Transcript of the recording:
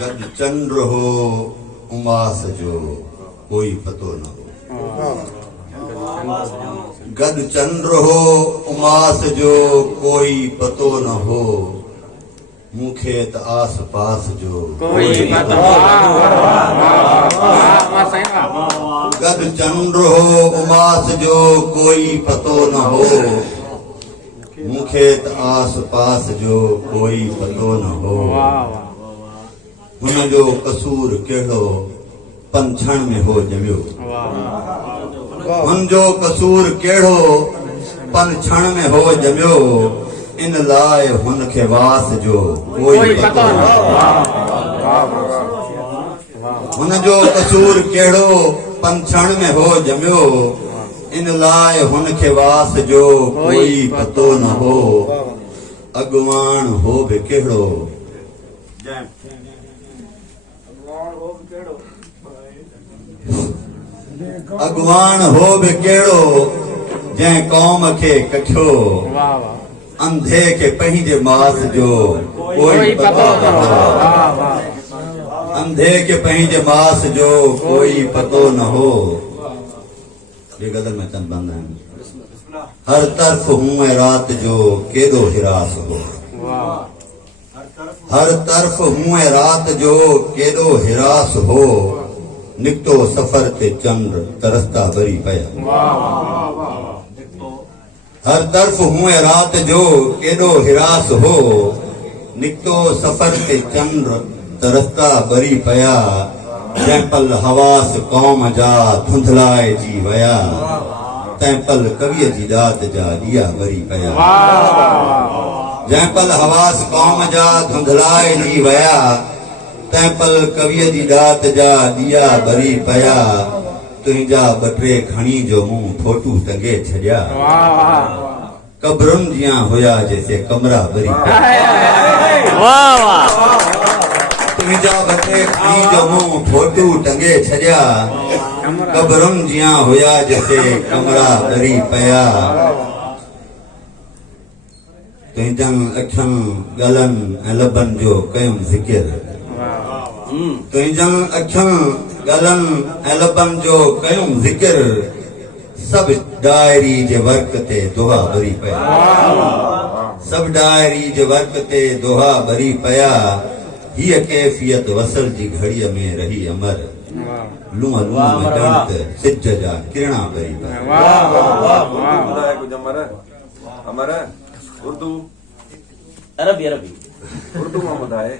गद चंद्र हो उमास जो कोई पतो न हो। गद चंद्र हो उमास जो कोई पतो न हो। मुखेत आस पास जो कोई पतो गद चंद्र हो उमास जो कोई पतो न हो। मुखेत आस पास जो कोई पतो न हो। हुन जो कसूर केड़ो पंछण में हो जमियो। हुन जो कसूर केड़ो पंछण में हो जमियो। इन लाए हुन खे वास जो कोई पतो न हो। हुन जो कसूर केड़ो पंछण में हो जमियो। इन लाए हुन खे वास जो कोई पतो न हो। अगवान हो बि केड़ो अगवान हो बि केड़ो जंहिं कौम खे कखियो। अंधे के पंहिंजे मास जो कोई पतो न हो। अंधे के पंहिंजे मास जो कोई पतो न हो। ये गदर में चंद बंद है। हर तरफ हूँ रात जो केदो हिरास हो। हर तरफ हूँ रात जो केदो हिरास हो। निकतो सफर ते चंद्र तरसता बरी पया। हर तरफ हूँ रात जो केदो हिरास हो। निकतो सफर ते चंद्र तरसता बरी पया। जंहिं पल हवास कौम जा धुंधलाए जी वया। तंहिं पल कविअ जी दात जा ॾिया बरी पया। जंहिं पल हवास कौम जा धुंधलाए जी वया। तंहिं पल कविअ जी दात जा ॾिया बरी पया। तुंहिंजा ॿ टे खणी जो मूं फोटू टंगे छॾिया। कब्रुनि जियां हुया जैसे कमरा बरी पया। तुंहिंजा ॿ टे खणी जो मूं फोटू टंगे छॾिया। कब्रुनि जियां हुया जैसे कमरा बरी पया। तुंहिंजनि अखियुनि ॻलनि ऐं लबनि जो कयुमि ज़िकिर। तुंहिंजनि अखियुनि ॻलनि ऐं लबनि जो कयुमि ज़िकिर। सभु डायरी जे वर्क ते दोहा भरी पया। सभु डायरी जे वर्क ते दोहा भरी पया। हीअ कैफ़ियत वसल जी घड़ीअ में रही अमर। लूह लूह में ॾणत सिज जा किरणा भरी पया। उर्दू अरबी उर्दू में ॿुधाए